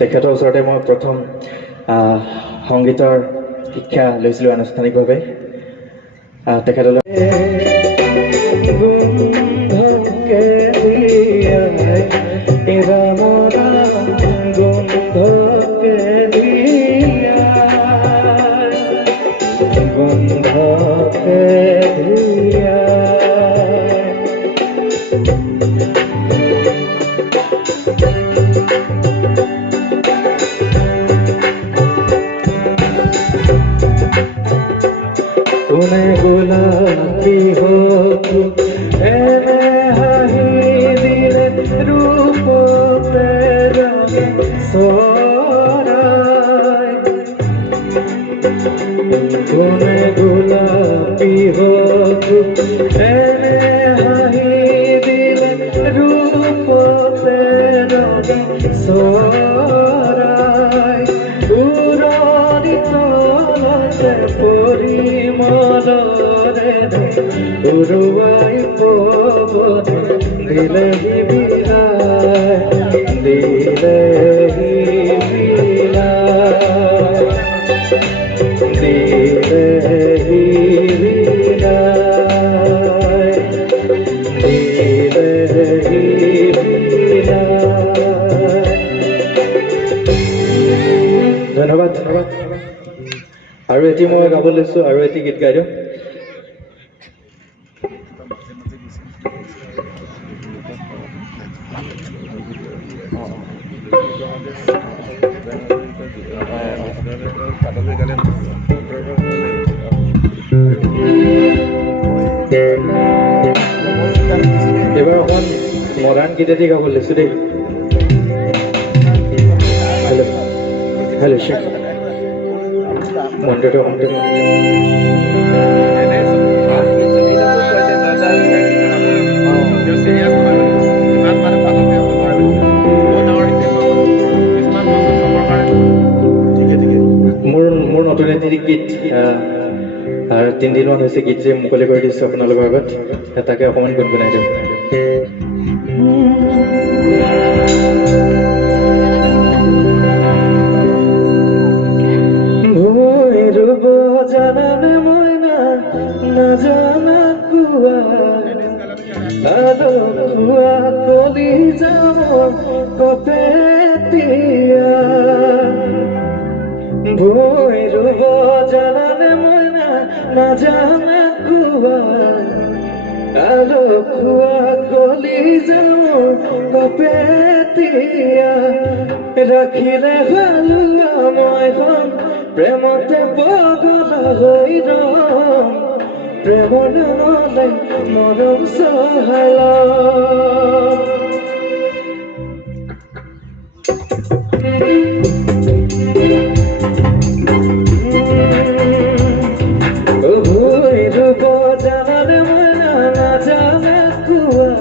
তেখেতৰ ওচৰতে মই প্ৰথম সংগীতৰ শিক্ষা লৈছিলোঁ আনুষ্ঠানিকভাৱে। তেখেতলৈ কোনে গোলাপী হোক এনে হাঁহি দিলে রূপতে রঙে সরায়। কোনে গোলাপী হোক এনে হাঁহি দিলে রূপতে রঙে সরায়। উড়ানি তলতে পরিমলরে উড়ুয়াই পবনে দিলেহি বিলায়, দিলেহি বিলায়, দিলেহি বিলায়, দিলেহি বিলায়। ধন্যবাদ ধন্যবাদ। আৰু এটি মই গাব লৈছোঁ, আৰু এটি গীত গাই দিওঁ। এইবাৰ অকণ মডাৰ্ণ গীত এটি গাব লৈছোঁ দেই। হেল্ল' হেল্ল' শেখ মন্দিৰটো মোৰ নতুন এটি গীত 3 দিনমান হৈছে গীত যে মুকলি কৰি দিছোঁ আপোনালোকৰ আগত, তাকে অকণমান গুণগুণাই দিওঁ। জানানে ময়না নাজানা কুয়া আলো কুয়া কলি যাব কপেতিয়া ভুই রুব জানানে ময়না নাজানা কুয়া আলো কুয়া কলি যাব কপেতিয়া রাখিলে হালুয়া মই হম প্রেমতে পাগলা হই রম প্রেম নামলে মরম সহালা ভুই রূপ জানালে মনা না জানা কুয়া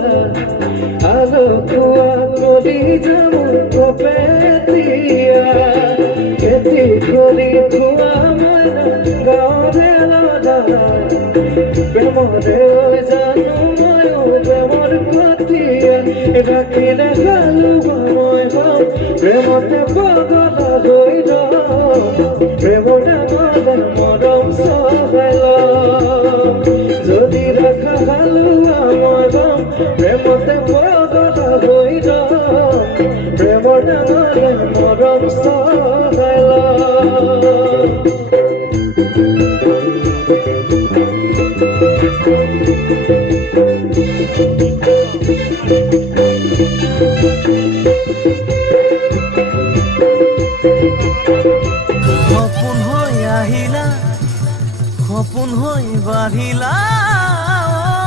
আলো কুয়া কলি যাব কপে দিয়া কেতি কলি কুয়া মনা গাঁৱৰে লদা প্ৰেমৰে জানো ময়ো প্ৰেমৰ কটিয়া ৰাখিলে গালুৱা মই হম প্ৰেমতে পাগলা হৈ ৰম প্ৰেমৰে মনে মৰম চহাই লম যদি ৰাখা গালুৱা মই হম প্ৰেমতে পাগলা হৈ ৰম প্ৰেমৰে মনে মৰম চহাই লম। সপোন হৈ আহিলা, সপোন হৈ বাঢ়িলা,